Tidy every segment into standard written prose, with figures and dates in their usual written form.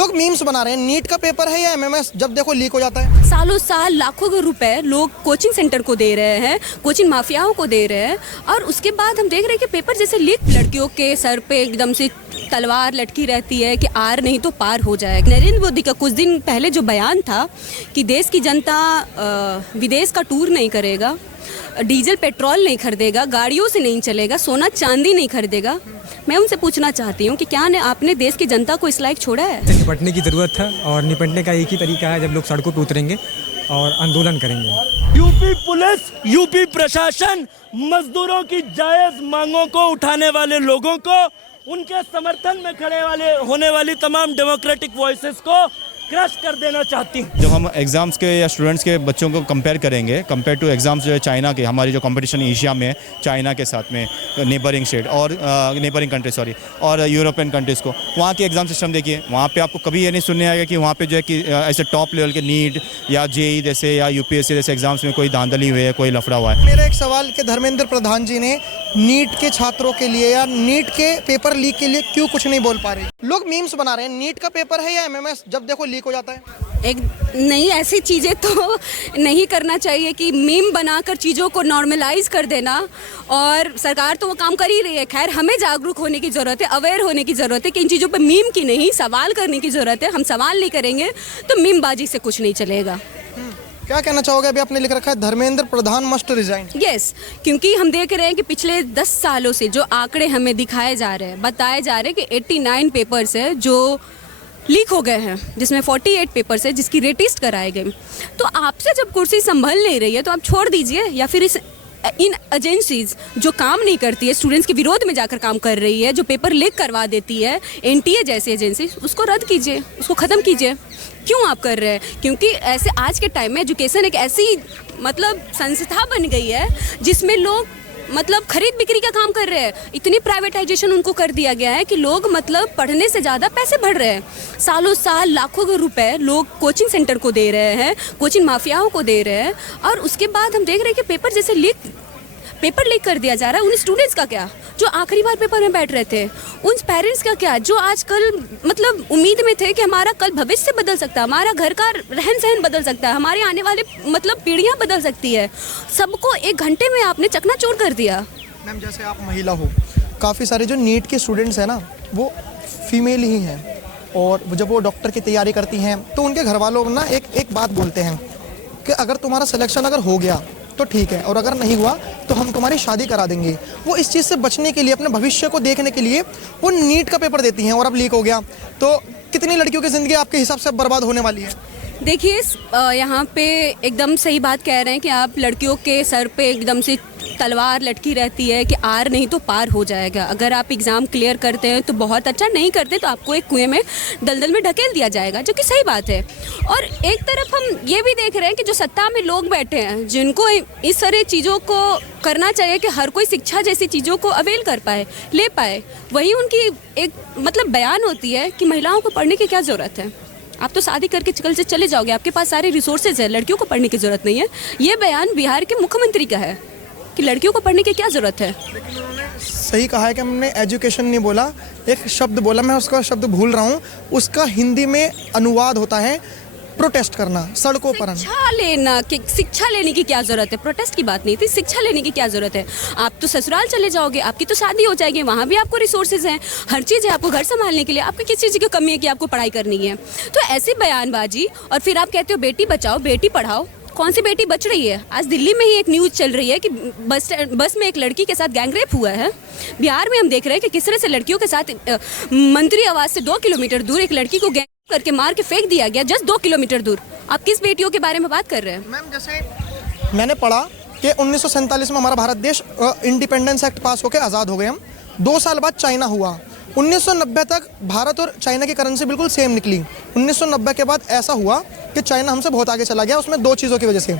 लोग मीम्स बना रहे हैं, नीट का पेपर है या एमएमएस, जब देखो लीक हो जाता है। सालों साल लाखों रुपए लोग कोचिंग सेंटर को दे रहे हैं, कोचिंग माफियाओं को दे रहे हैं, और उसके बाद हम देख रहे हैं कि पेपर जैसे लीक, लड़कियों के सर पे एकदम से तलवार लटकी रहती है कि आर नहीं तो पार हो जाएगा। नरेंद्र मोदी का कुछ दिन पहले जो बयान था कि देश की जनता विदेश का टूर नहीं करेगा, डीजल पेट्रोल नहीं खरीदेगा, गाड़ियों से नहीं चलेगा, सोना चांदी नहीं खरीदेगा, मैं उनसे पूछना चाहती हूँ कि क्या आपने देश की जनता को इस लायक छोड़ा है? निपटने की ज़रूरत है और निपटने का एक ही तरीका है, जब लोग सड़कों पर उतरेंगे और आंदोलन करेंगे। यूपी पुलिस, यूपी प्रशासन मजदूरों की जायज़ मांगों को उठाने वाले लोगों को, उनके समर्थन में खड़े होने वाली तमाम डेमोक्रेटिक वॉइसेस को क्रश कर देना चाहती हूँ। जब हम एग्ज़ाम्स के या स्टूडेंट्स के बच्चों को कंपेयर करेंगे, कंपेयर टू एग्ज़ाम्स जो है चाइना के, हमारी जो कंपटीशन एशिया में चाइना के साथ में नेबरिंग स्टेट और नेबरिंग कंट्री और यूरोपियन कंट्रीज़ को, वहाँ के एग्ज़ाम सिस्टम देखिए, वहाँ पे आपको कभी ये नहीं सुनने आएगा कि वहाँ पे जो है कि ऐसे टॉप लेवल के नीट या जेईई जैसे या यूपीएससी जैसे एग्ज़ाम्स में कोई धांधली हुई है, कोई लफड़ा हुआ है। मेरा एक सवाल कि धर्मेंद्र प्रधान जी ने नीट के छात्रों के लिए या नीट के पेपर लीक के लिए क्यों कुछ नहीं बोल पा रहे? लोग मीम्स बना रहे हैं, नीट का पेपर है या एमएमएस, जब देखो लीक हो जाता है। एक नहीं, ऐसी चीज़ें तो नहीं करना चाहिए कि मीम बनाकर चीज़ों को नॉर्मलाइज कर देना, और सरकार तो वो काम कर ही रही है। खैर, हमें जागरूक होने की ज़रूरत है, अवेयर होने की ज़रूरत है कि इन चीज़ों पे मीम की नहीं, सवाल करने की ज़रूरत है। हम सवाल नहीं करेंगे तो मीमबाजी से कुछ नहीं चलेगा। क्या कहना चाहोगे? अभी आपने लिख रखा है Dharmendra Pradhan must resign. Yes, क्योंकि हम देख रहे हैं कि पिछले 10 सालों से जो आंकड़े हमें दिखाए जा रहे हैं, बताए जा रहे हैं कि 89 पेपर्स है जो लीक हो गए हैं, जिसमें 48 पेपर्स है जिसकी रेटेस्ट कराए गए। तो आपसे जब कुर्सी संभल नहीं रही है तो आप छोड़ दीजिए, या फिर इन एजेंसीज जो काम नहीं करती है, स्टूडेंट्स के विरोध में जाकर काम कर रही है, जो पेपर लीक करवा देती है, एनटीए जैसी एजेंसी, उसको रद्द कीजिए, उसको ख़त्म कीजिए। क्यों आप कर रहे हैं? क्योंकि ऐसे आज के टाइम में एजुकेशन एक ऐसी संस्था बन गई है जिसमें लोग खरीद बिक्री का काम कर रहे हैं। इतनी प्राइवेटाइजेशन उनको कर दिया गया है कि लोग पढ़ने से ज़्यादा पैसे बढ़ रहे हैं। सालों साल लाखों रुपए लोग कोचिंग सेंटर को दे रहे हैं, कोचिंग माफियाओं को दे रहे हैं, और उसके बाद हम देख रहे हैं कि पेपर लीक कर दिया जा रहा है। उन स्टूडेंट्स का क्या जो आखिरी बार पेपर में बैठ रहे थे? उन पेरेंट्स का क्या जो आजकल उम्मीद में थे कि हमारा कल भविष्य बदल सकता है, हमारा घर का रहन सहन बदल सकता है, हमारे आने वाले पीढ़ियां बदल सकती है। सबको 1 घंटे में आपने चकनाचूर कर दिया। मैम, जैसे आप महिला हो, काफ़ी सारे जो नीट के स्टूडेंट्स हैं ना, वो फीमेल ही हैं, और जब वो डॉक्टर की तैयारी करती हैं तो उनके घर वालों ना एक बात बोलते हैं कि अगर तुम्हारा सिलेक्शन अगर हो गया तो ठीक है, और अगर नहीं हुआ तो हम तुम्हारी शादी करा देंगे। वो इस चीज़ से बचने के लिए, अपने भविष्य को देखने के लिए वो नीट का पेपर देती हैं, और अब लीक हो गया तो कितनी लड़कियों की ज़िंदगी आपके हिसाब से बर्बाद होने वाली है? देखिए, यहाँ पे एकदम सही बात कह रहे हैं कि आप लड़कियों के सर पे एकदम से तलवार लटकी रहती है कि आर नहीं तो पार हो जाएगा। अगर आप एग्ज़ाम क्लियर करते हैं तो बहुत अच्छा, नहीं करते तो आपको एक कुएं में दलदल में ढकेल दिया जाएगा, जो कि सही बात है। और एक तरफ हम ये भी देख रहे हैं कि जो सत्ता में लोग बैठे हैं, जिनको इस तरह चीज़ों को करना चाहिए कि हर कोई शिक्षा जैसी चीज़ों को अवेल कर पाए, ले पाए, वही उनकी एक बयान होती है कि महिलाओं को पढ़ने की क्या ज़रूरत है, आप तो शादी करके कल से चले जाओगे, आपके पास सारे रिसोर्सेज है, लड़कियों को पढ़ने की ज़रूरत नहीं है। ये बयान बिहार के मुख्यमंत्री का है कि लड़कियों को पढ़ने की क्या ज़रूरत है। लेकिन उन्होंने सही कहा है कि हमने एजुकेशन नहीं बोला, एक शब्द बोला, मैं उसका शब्द भूल रहा हूँ, उसका हिंदी में अनुवाद होता है प्रोटेस्ट करना, सड़कों पर शिक्षा लेने की क्या ज़रूरत है? प्रोटेस्ट की बात नहीं थी, शिक्षा लेने की क्या ज़रूरत है? आप तो ससुराल चले जाओगे, आपकी तो शादी हो जाएगी, वहाँ भी आपको रिसोर्सेज हैं, हर चीज़ है आपको घर संभालने के लिए। आपकी किस चीज़ की कमी है कि आपको पढ़ाई करनी है? तो ऐसी बयानबाजी, और फिर आप कहते हो बेटी बचाओ बेटी पढ़ाओ। कौन सी बेटी बच रही है? आज दिल्ली में ही एक न्यूज़ चल रही है कि बस में एक लड़की के साथ गैंगरेप हुआ है। बिहार में हम देख रहे हैं कि किस तरह से लड़कियों के साथ मंत्री आवास से 2 किलोमीटर दूर एक लड़की को करके मार के फेंक दिया गया, जस्ट 2 किलोमीटर दूर। आप किस बेटियों के बारे में बात कर रहे हैं? मैम, जैसे मैंने पढ़ा कि 1947 में हमारा भारत देश इंडिपेंडेंस एक्ट पास होकर आज़ाद हो गए हम। 2 साल बाद चाइना हुआ। 1990 तक भारत और चाइना की करेंसी बिल्कुल सेम निकली। 1990 के बाद ऐसा हुआ कि चाइना हमसे बहुत आगे चला गया, उसमें 2 चीज़ों की वजह से,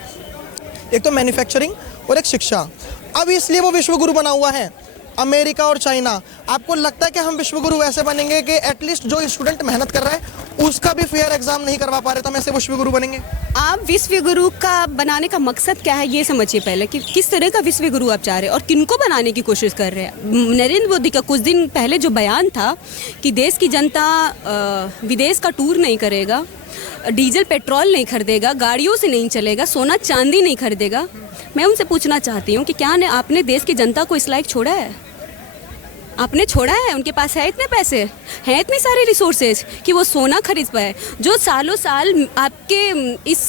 एक तो मैन्युफैक्चरिंग और एक शिक्षा। अब इसलिए वो विश्वगुरु बना हुआ है, अमेरिका और चाइना। आपको लगता है कि हम विश्वगुरु ऐसे बनेंगे कि एटलीस्ट जो स्टूडेंट मेहनत कर रहा है उसका उसका भी फेयर एग्जाम नहीं करवा पा रहे तो हम ऐसे विश्व गुरु बनेंगे? आप विश्व गुरु का बनाने का मकसद क्या है ये समझिए पहले कि किस तरह का विश्व गुरु आप चाह रहे हैं और किनको बनाने की कोशिश कर रहे हैं। नरेंद्र मोदी का कुछ दिन पहले जो बयान था कि देश की जनता विदेश का टूर नहीं करेगा, डीजल पेट्रोल नहीं खरीदेगा, गाड़ियों से नहीं चलेगा, सोना चांदी नहीं खरीदेगा, मैं उनसे पूछना चाहती हूँ कि क्या आपने देश की जनता को इस लायक छोड़ा है? आपने छोड़ा है? उनके पास है इतने पैसे, हैं इतने सारे रिसोर्सेज कि वो सोना खरीद पाए? जो सालों साल आपके इस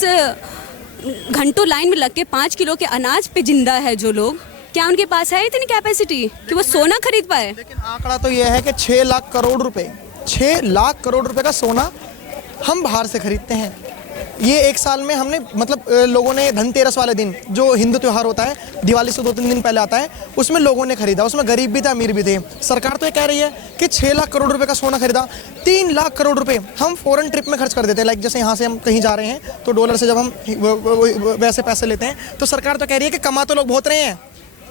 घंटों लाइन में लग के 5 किलो के अनाज पे जिंदा है जो लोग, क्या उनके पास है इतनी कैपेसिटी कि वो सोना खरीद पाए? लेकिन आंकड़ा तो ये है कि 6 लाख करोड़ रुपए, 6 लाख करोड़ रुपए का सोना हम बाहर से खरीदते हैं। ये एक साल में हमने मतलब लोगों ने धनतेरस वाले दिन जो हिंदू त्यौहार होता है, दिवाली से 2-3 दिन पहले आता है, उसमें लोगों ने खरीदा। उसमें गरीब भी थे, अमीर भी थे। सरकार तो ये कह रही है कि 6 लाख करोड़ रुपए का सोना खरीदा। 3 लाख करोड़ रुपए हम फॉरेन ट्रिप में खर्च कर देते हैं। लाइक जैसे यहाँ से हम कहीं जा रहे हैं तो डॉलर से जब हम वैसे पैसे लेते हैं तो सरकार तो कह रही है कि कमा तो लोग बहुत रहे हैं,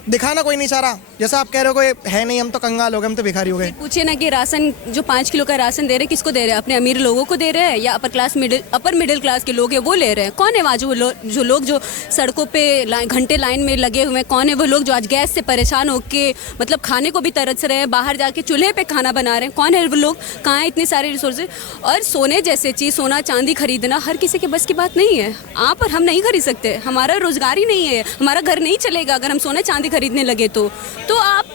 दिखाना कोई नहीं चाह रहा। जैसा आप कह रहे हो कोई है नहीं, हम तो कंगाल हो गए, हम तो भिखारी हो गए। पूछे ना कि राशन जो 5 किलो का राशन दे रहे हैं किसको दे रहे हैं? अपने अमीर लोगों को दे रहे हैं या अपर मिडिल क्लास के लोग हैं वो ले रहे हैं? कौन है वहाँ जो लोग जो सड़कों पे घंटे लाइन में लगे हुए हैं? कौन है वो लोग जो आज गैस से परेशान होके मतलब खाने को भी तरस रहे हैं, बाहर जाके चूल्हे पे खाना बना रहे हैं? कौन है वो लोग? कहाँ है इतने सारे रिसोर्सेज? और सोने जैसे चीज़, सोना चांदी खरीदना हर किसी के बस की बात नहीं है। आप और हम नहीं खरीद सकते, हमारा रोजगार ही नहीं है, हमारा घर नहीं चलेगा अगर हम सोना चांदी खरीदने लगे तो आप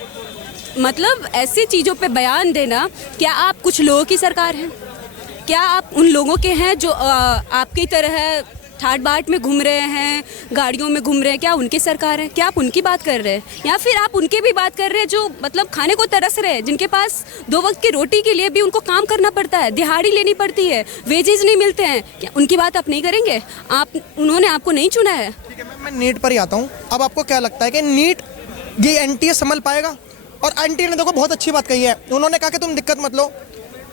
मतलब ऐसी चीज़ों पे बयान देना, क्या आप कुछ लोगों की सरकार हैं? क्या आप उन लोगों के हैं जो आपकी तरह ठाट बाट में घूम रहे हैं, गाड़ियों में घूम रहे हैं? क्या उनकी सरकार है? क्या आप उनकी बात कर रहे हैं या फिर आप उनके भी बात कर रहे हैं जो मतलब खाने को तरस रहे हैं, जिनके पास 2 वक्त की रोटी के लिए भी उनको काम करना पड़ता है, दिहाड़ी लेनी पड़ती है, वेजेस नहीं मिलते हैं? क्या उनकी बात आप नहीं करेंगे? उन्होंने आपको नहीं चुना है? ठीक है, मैं नीट पर ही आता हूँ। अब आपको क्या लगता है कि नीट ये एनटीए संभल पाएगा? और एनटीए ने देखो बहुत अच्छी बात कही है, उन्होंने कहा कि तुम दिक्कत मत लो,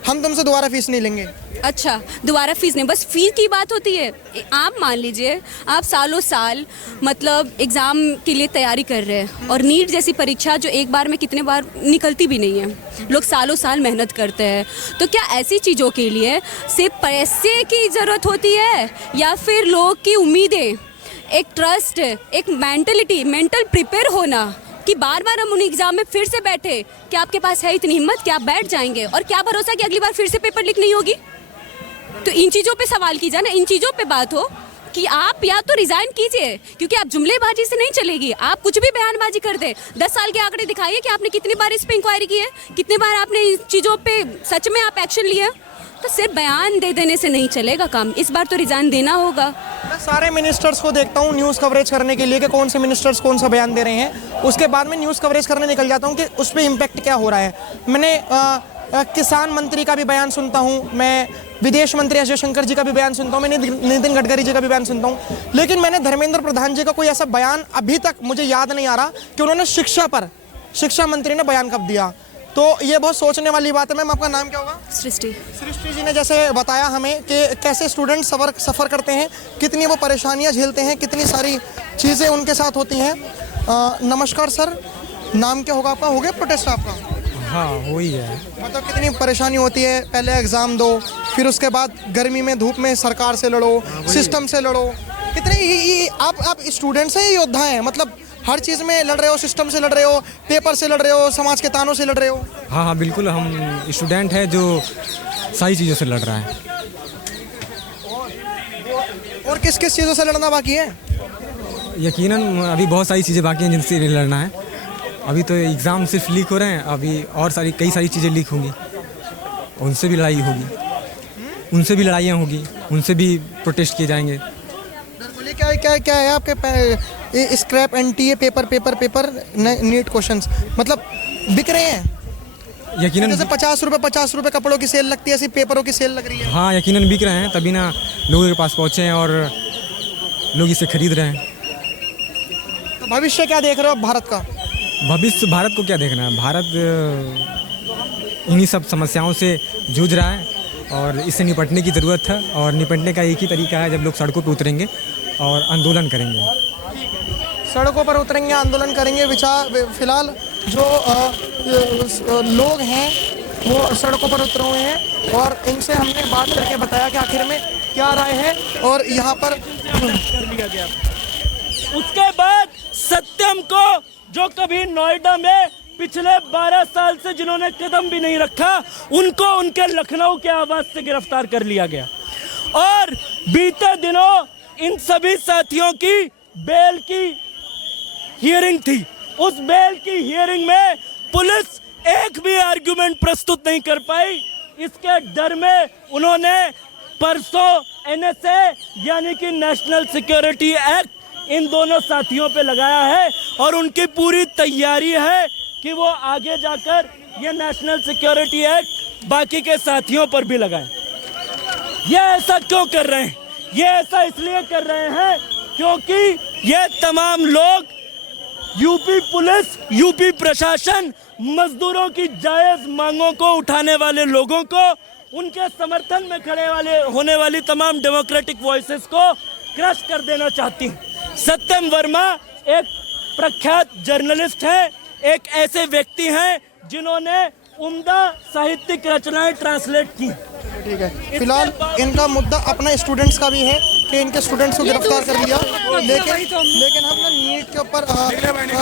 हम तुमसे दोबारा फीस नहीं लेंगे। अच्छा, दोबारा फीस नहीं, बस फीस की बात होती है। आप मान लीजिए आप सालों साल मतलब एग्ज़ाम के लिए तैयारी कर रहे हैं और नीट जैसी परीक्षा जो एक बार में कितने बार निकलती भी नहीं है, लोग सालों साल मेहनत करते हैं, तो क्या ऐसी चीज़ों के लिए सिर्फ पैसे की ज़रूरत होती है या फिर लोग की उम्मीदें, एक ट्रस्ट, एक मेंटल प्रिपेयर होना कि बार बार हम उन एग्जाम में फिर से बैठे? क्या आपके पास है इतनी हिम्मत कि आप बैठ जाएंगे? और क्या भरोसा कि अगली बार फिर से पेपर लीक नहीं होगी? तो इन चीज़ों पे सवाल कीजिए ना, इन चीज़ों पे बात हो कि आप या तो रिज़ाइन कीजिए, क्योंकि आप जुमलेबाजी से नहीं चलेगी। आप कुछ भी बयानबाजी कर दे, 10 साल के आंकड़े दिखाइए कि आपने कितनी बार इस पे इंक्वायरी की है, कितनी बार आपने इन चीज़ों पे सच में आप एक्शन लिए। तो सिर्फ बयान दे देने से नहीं चलेगा काम, इस बार तो रिजाइन देना होगा। मैं सारे मिनिस्टर्स को देखता हूँ न्यूज़ कवरेज करने के लिए कि कौन से मिनिस्टर्स कौन सा बयान दे रहे हैं, उसके बाद में न्यूज़ कवरेज करने निकल जाता हूँ कि उस पर इम्पैक्ट क्या हो रहा है। मैंने किसान मंत्री का भी बयान सुनता हूँ, मैं विदेश मंत्री एस जयशंकर जी का भी बयान सुनता हूँ, मैं नितिन गडकरी जी का भी बयान सुनता हूँ, लेकिन मैंने धर्मेंद्र प्रधान जी का कोई ऐसा बयान अभी तक मुझे याद नहीं आ रहा कि उन्होंने शिक्षा मंत्री ने बयान कब दिया। तो ये बहुत सोचने वाली बात है। मैम आपका नाम क्या होगा? सृष्टि। सृष्टि जी ने जैसे बताया हमें कि कैसे स्टूडेंट सफ़र करते हैं, कितनी वो परेशानियां झेलते हैं, कितनी सारी चीज़ें उनके साथ होती हैं। नमस्कार सर, नाम क्या होगा आपका? हो गया प्रोटेस्ट आपका? हाँ, हो ही है। मतलब कितनी परेशानी होती है, पहले एग्ज़ाम दो, फिर उसके बाद गर्मी में धूप में सरकार से लड़ो, सिस्टम से लड़ो, कितने आप स्टूडेंट से ही योद्धा हैं, मतलब हर चीज़ में लड़ रहे हो, सिस्टम से लड़ रहे हो, पेपर से लड़ रहे हो, समाज के तानों से लड़ रहे हो। हाँ हाँ बिल्कुल, हम स्टूडेंट हैं जो सारी चीज़ों से लड़ रहा है। और किस किस चीज़ों से लड़ना बाकी है? यकीनन अभी बहुत सारी चीज़ें बाकी हैं जिनसे लड़ना है। अभी तो एग्ज़ाम सिर्फ लीक हो रहे हैं, अभी और कई सारी चीज़ें लीक होंगी, उनसे भी लड़ाई होगी, उनसे भी लड़ाइयाँ होगी, उनसे भी प्रोटेस्ट किए जाएंगे। बोलिए क्या है आपके scrap NTA paper NEET questions मतलब बिक रहे हैं? यकीनन जैसे 50 रुपये कपड़ों की सेल लगती है, ऐसी पेपरों की सेल लग रही है। हाँ, यकीनन बिक रहे हैं, तभी ना लोगों के पास पहुँचे हैं और लोग इसे खरीद रहे हैं। तो भविष्य क्या देख रहे हो भारत का? भविष्य भारत को क्या देखना है? भारत इन्हीं सब समस्याओं से जूझ रहा है और इससे निपटने की ज़रूरत है, और निपटने का एक ही तरीका है, जब लोग सड़कों पर उतरेंगे और आंदोलन करेंगे। सड़कों पर उतरेंगे, आंदोलन करेंगे। फिलहाल जो लोग हैं वो सड़कों पर उतरे हुए हैं और इनसे हमने बात करके बताया कि आखिर में क्या राय है। और यहाँ पर कर लिया गया। उसके बाद सत्यम को, जो कभी नोएडा में पिछले 12 साल से जिन्होंने कदम भी नहीं रखा, उनको उनके लखनऊ के आवास से गिरफ्तार कर लिया गया। और बीते दिनों इन सभी साथियों की बेल की हियरिंग थी। उस बेल की हियरिंग में पुलिस एक भी आर्गुमेंट प्रस्तुत नहीं कर पाई। इसके डर में उन्होंने परसों एनएसए यानी कि नेशनल सिक्योरिटी एक्ट इन दोनों साथियों पे लगाया है और उनकी पूरी तैयारी है कि वो आगे जाकर ये नेशनल सिक्योरिटी एक्ट बाकी के साथियों पर भी लगाएं। ये ऐसा क्यों कर रहे हैं? ये ऐसा इसलिए कर रहे हैं क्योंकि ये तमाम लोग यूपी पुलिस, यूपी प्रशासन मजदूरों की जायज मांगों को उठाने वाले लोगों को, उनके समर्थन में खड़े होने वाली तमाम डेमोक्रेटिक वॉइसेस को क्रश कर देना चाहती हैं। सत्यम वर्मा एक प्रख्यात जर्नलिस्ट है, एक ऐसे व्यक्ति हैं जिन्होंने उम्दा साहित्यिक रचनाएं ट्रांसलेट की। ठीक है, फिलहाल इनका मुद्दा अपना स्टूडेंट्स का भी है कि इनके स्टूडेंट्स को गिरफ्तार कर लिया, लेकिन हम ना नीट के ऊपर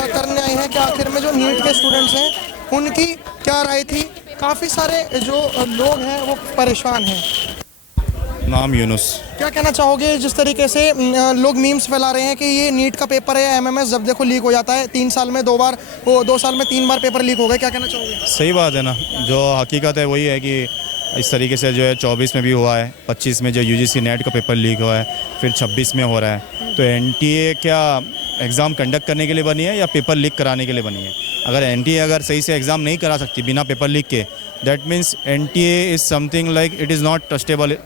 करने आए हैं कि आखिर में जो नीट के स्टूडेंट्स हैं उनकी क्या राय थी। काफ़ी सारे जो लोग हैं वो परेशान हैं। नाम यूनुस। क्या कहना चाहोगे जिस तरीके से लोग मीम्स फैला रहे हैं कि ये नीट का पेपर है, एमएमएस जब देखो लीक हो जाता है, 3 साल में 2 बार, वो 2 साल में 3 बार पेपर लीक हो गए, क्या कहना चाहोगे? सही बात है ना, जो हकीकत है वही है कि इस तरीके से जो है 24 में भी हुआ है, 25 में जो यूजीसी नेट का पेपर लीक हुआ है, फिर 26 में हो रहा है। तो एनटीए क्या एग्ज़ाम कंडक्ट करने के लिए बनी है या पेपर लीक कराने के लिए बनी है? अगर एनटीए अगर सही से एग्ज़ाम नहीं करा सकती बिना पेपर लीक के, that means NTA is something like it is not trustable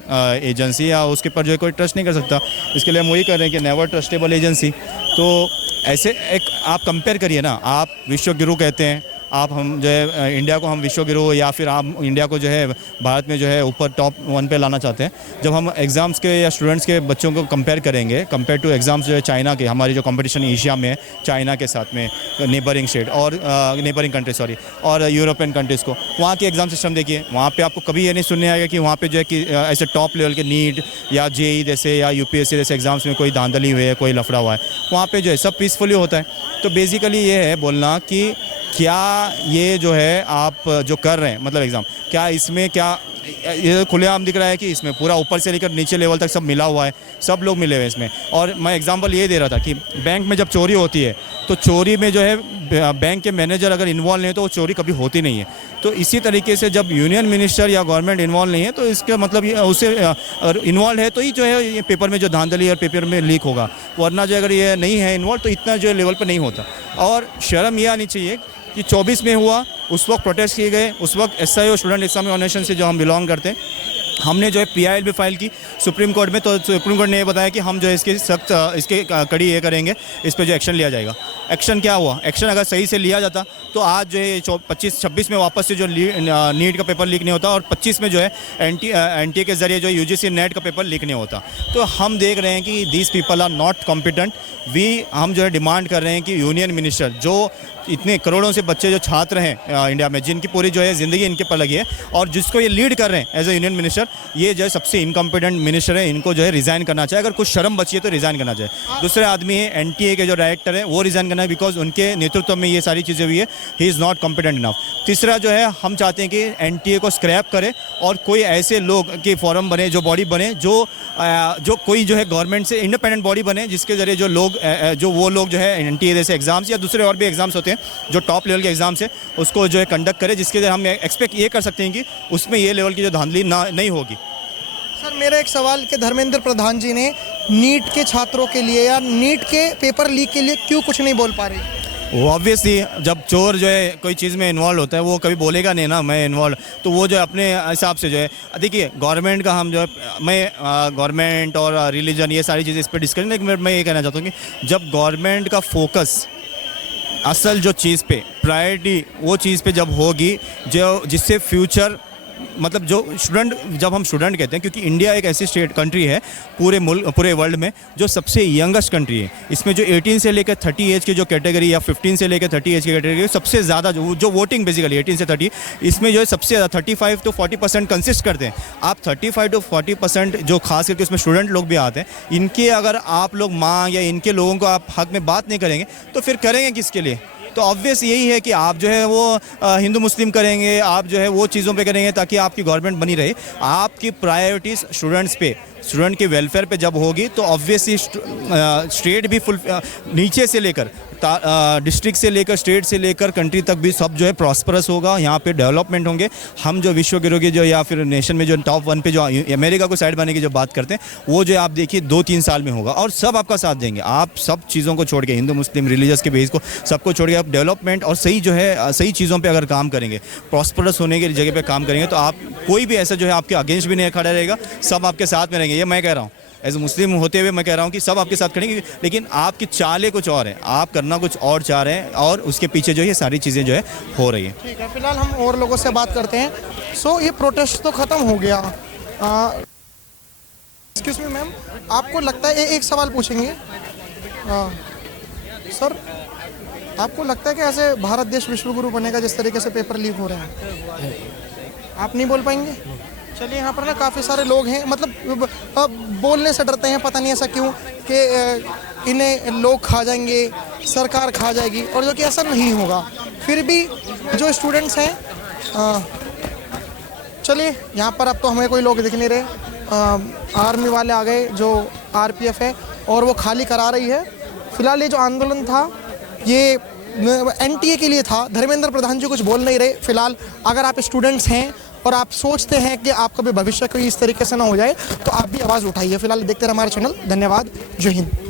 agency, या उसके ऊपर जो है कोई ट्रस्ट नहीं कर सकता। इसके लिए हम वही कर रहे हैं कि नेवर ट्रस्टेबल एजेंसी। तो ऐसे एक आप कंपेयर करिए ना, आप विश्व गुरु कहते हैं, आप हम जो है इंडिया को हम विश्व गुरु, या फिर आप इंडिया को जो है भारत में जो है ऊपर टॉप 1 पे लाना चाहते हैं। जब हम एग्ज़ाम्स के या स्टूडेंट्स के बच्चों को कंपेयर करेंगे, कंपेयर टू एग्ज़ाम्स जो है चाइना के, हमारी जो कंपटीशन एशिया में है चाइना के साथ में, नेबरिंग स्टेट और नेबरिंग कंट्री और यूरोपियन कंट्रीज़ को, वहाँ के एग्ज़ाम सिस्टम देखिए। वहाँ पे आपको कभी ये नहीं सुनने आएगा कि वहाँ पे जो है कि ऐसे टॉप लेवल के नीट या जेई जैसे या यूपीएससी जैसे एग्ज़ाम्स में कोई धांधली हुई है, कोई लफड़ा हुआ है। वहाँ पे जो है सब पीसफुली होता है। तो बेसिकली ये है बोलना कि क्या ये जो है आप जो कर रहे हैं, मतलब एग्ज़ाम, क्या इसमें क्या ये खुलेआम दिख रहा है कि इसमें पूरा ऊपर से लेकर नीचे लेवल तक सब मिला हुआ है, सब लोग मिले हुए हैं इसमें। और मैं एग्जांपल ये दे रहा था कि बैंक में जब चोरी होती है तो चोरी में जो है बैंक के मैनेजर अगर इन्वॉल्व नहीं है तो वो चोरी कभी होती नहीं है। तो इसी तरीके से जब यूनियन मिनिस्टर या गवर्नमेंट इन्वॉल्व नहीं है तो इसका मतलब ये उससे अगर इन्वॉल्व है तो ही जो है ये पेपर में जो धांधली और पेपर में लीक होगा, वरना जो अगर ये नहीं है इन्वॉल्व तो इतना जो लेवल पर नहीं होता। और शर्म ये आनी चाहिए कि 24 में हुआ, उस वक्त प्रोटेस्ट किए गए, उस वक्त SIO स्टूडेंट एग्जामिनेशन से जो हम बिलोंग करते हैं, हमने जो है PIL भी फाइल की सुप्रीम कोर्ट में। तो सुप्रीम कोर्ट ने ये बताया कि हम जो है इसकी सख्त इसके कड़ी ये करेंगे, इस पर जो एक्शन लिया जाएगा। एक्शन क्या हुआ? एक्शन अगर सही से लिया जाता तो आज जो है 25-26 में वापस से जो नीट का पेपर लीक नहीं होता और 25 में जो है एनटीए के जरिए जो UGC नेट का पेपर लीक नहीं होता। तो हम देख रहे हैं कि these people are not competent. हम जो है डिमांड कर रहे हैं कि यूनियन मिनिस्टर, जो इतने करोड़ों से बच्चे जो छात्र हैं इंडिया में, जिनकी पूरी जो है ज़िंदगी इनके पर लगी है, और जिसको ये लीड कर रहे हैं एज ए यूनियन मिनिस्टर, ये जो है सबसे इनकॉम्पिटेंट मिनिस्टर है। इनको जो है रिज़ाइन करना चाहिए। अगर कुछ शर्म बची है तो रिज़ाइन करना चाहिए। दूसरे आदमी है NTA के जो डायरेक्टर है, वो रिज़ाइन करना है, बिकॉज उनके नेतृत्व में ये सारी चीज़ें हुई है। He is not competent enough. तीसरा जो है, हम चाहते हैं कि NTA को स्क्रैप करे और कोई ऐसे लोग के फॉरम बने, जो बॉडी बने, जो कोई जो है गवर्नमेंट से इंडिपेंडेंट बॉडी बने, जिसके ज़रिए जो वो लोग जो है NTA जैसे एग्ज़ाम्स या दूसरे और भी एग्ज़ाम्स होते हैं जो टॉप लेवल के एग्ज़ाम्स है, उसको जो है कंडक्ट करे, जिसके लिए हम एक्सपेक्ट ये कर सकते हैं कि उसमें ये लेवल की जो धांधली नहीं होगी। सर, मेरा एक सवाल कि धर्मेंद्र प्रधान जी ने नीट के छात्रों के लिए या नीट के पेपर लीक के लिए क्यों कुछ नहीं बोल पा रहे? वो ऑब्वियसली जब चोर जो है कोई चीज़ में इन्वॉल्व होता है वो कभी बोलेगा नहीं ना मैं इन्वॉल्व, तो वो जो अपने हिसाब से जो है, देखिए गवर्नमेंट का हम जो है, मैं गवर्नमेंट और रिलीजन ये सारी चीज़ें इस पर डिस्कशन, लेकिन मैं ये कहना चाहता हूँ कि जब गवर्नमेंट का फोकस असल जो चीज़ पे प्रायोरिटी वो चीज़ पे जब होगी जो जिससे फ्यूचर मतलब जो स्टूडेंट, जब हम स्टूडेंट कहते हैं, क्योंकि इंडिया एक ऐसी स्टेट कंट्री है पूरे वर्ल्ड में जो सबसे यंगेस्ट कंट्री है। इसमें जो 18 से लेकर 30 एज की जो कैटेगरी या 15 से लेकर 30 एज की कैटेगरी सबसे ज़्यादा जो वोटिंग बेसिकली 18 से 30, इसमें जो है सबसे ज़्यादा 35 to 40% कंसिस्ट करते हैं। आप 35 to 40% जो खास करके उसमें स्टूडेंट लोग भी आते हैं, इनके अगर आप लोग मांग या इनके लोगों को आप हक में बात नहीं करेंगे तो फिर करेंगे किसके लिए? तो ऑब्वियस यही है कि आप जो है वो हिंदू मुस्लिम करेंगे, आप जो है वो चीज़ों पे करेंगे ताकि आपकी गवर्नमेंट बनी रहे। आपकी प्रायोरिटीज़ स्टूडेंट्स पे, स्टूडेंट के वेलफेयर पे जब होगी तो ऑब्वियसली स्टेट भी फुल नीचे से लेकर डिस्ट्रिक्ट से लेकर स्टेट से लेकर कंट्री तक भी सब जो है प्रॉस्परस होगा, यहाँ पे डेवलपमेंट होंगे। हम जो विश्व गुरु की जो या फिर नेशन में जो टॉप 1 पे जो अमेरिका को साइड बनाने की जो बात करते हैं, वो जो आप देखिए 2-3 साल में होगा और सब आपका साथ देंगे। आप सब चीज़ों को छोड़ के, हिंदू मुस्लिम रिलीजियस के बेस को सबको छोड़ के आप डेवलपमेंट और सही जो है सही चीज़ों पर अगर काम करेंगे, प्रॉस्परस होने की जगह पर काम करेंगे तो आप कोई भी ऐसा जो है आपके अगेंस्ट भी नहीं खड़ा रहेगा, सब आपके साथ में रहेंगे। ये मैं कह रहा हूँ एज मुस्लिम होते हुए मैं कह रहा हूँ कि सब आपके साथ खड़ेंगे, लेकिन आपकी चालें कुछ और हैं, आप करना कुछ और चाह रहे हैं और उसके पीछे जो ये सारी चीज़ें जो है हो रही हैं। ठीक है, फिलहाल हम और लोगों से बात करते हैं। सो ये प्रोटेस्ट तो ख़त्म हो गया। एक्सक्यूज मी मैम, आपको लगता है एक सवाल पूछेंगे सर, आपको लगता है कि ऐसे भारत देश विश्वगुरु बनेगा जिस तरीके से पेपर लीक हो रहे हैं? आप नहीं बोल पाएंगे? चलिए, यहाँ पर ना काफ़ी सारे लोग हैं, मतलब बोलने से डरते हैं, पता नहीं ऐसा क्यों, कि इन्हें लोग खा जाएंगे, सरकार खा जाएगी, और जो कि ऐसा नहीं होगा। फिर भी जो स्टूडेंट्स हैं, चलिए यहाँ पर अब तो हमें कोई लोग दिख नहीं रहे। आर्मी वाले आ गए, जो RPF है, और वो खाली करा रही है। फिलहाल ये जो आंदोलन था ये NTA के लिए था। धर्मेंद्र प्रधान जी कुछ बोल नहीं रहे फिलहाल। अगर आप स्टूडेंट्स हैं और आप सोचते हैं कि आपका भी भविष्य कोई इस तरीके से ना हो जाए तो आप भी आवाज़ उठाइए। फिलहाल देखते रहे हमारा चैनल। धन्यवाद। जय हिंद।